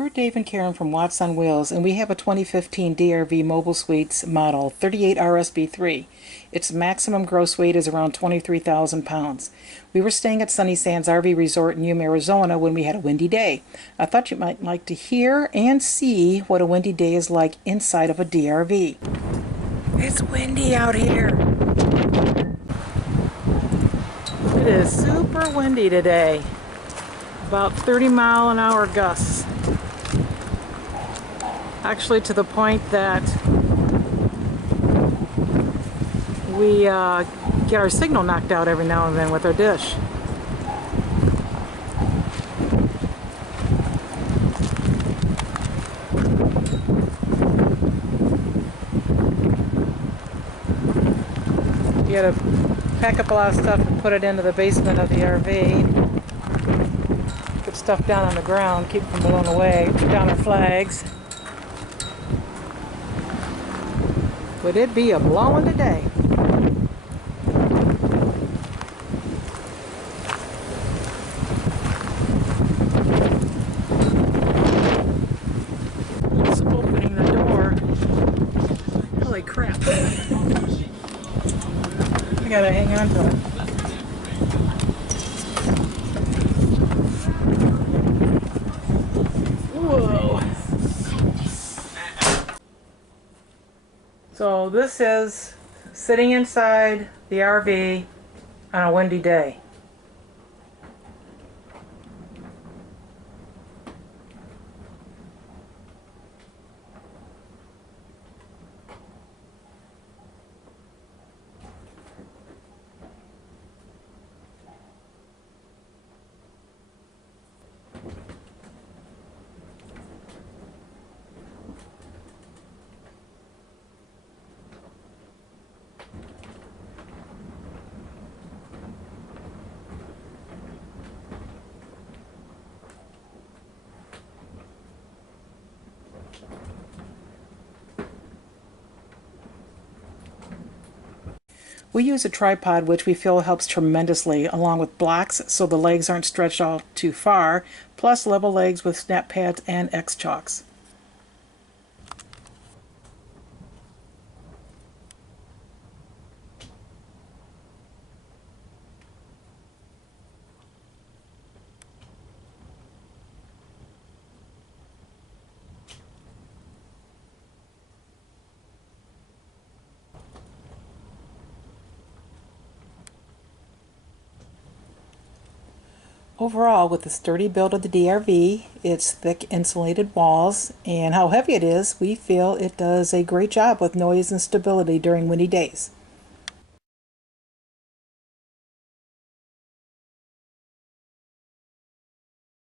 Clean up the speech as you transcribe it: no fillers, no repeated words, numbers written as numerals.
We're Dave and Karen from Watts on Wheels, and we have a 2015 DRV Mobile Suites model 38 RSB3. Its maximum gross weight is around 23,000 pounds. We were staying at Sunny Sands RV Resort in Yuma, Arizona when we had a windy day. I thought you might like to hear and see what a windy day is like inside of a DRV. It's windy out here. It is super windy today. About 30-mile-an-hour gusts. Actually, to the point that we get our signal knocked out every now and then with our dish. You gotta pack up a lot of stuff and put it into the basement of the RV. Put stuff down on the ground, keep it from blowing away. Put down our flags. Would it be a blowing today? Just opening the door. Holy crap. I gotta hang on to it. Whoa. So this is sitting inside the RV on a windy day. We use a tripod, which we feel helps tremendously, along with blocks so the legs aren't stretched out too far, plus level legs with snap pads and X-Chalks. Overall, with the sturdy build of the DRV, its thick insulated walls, and how heavy it is, we feel it does a great job with noise and stability during windy days.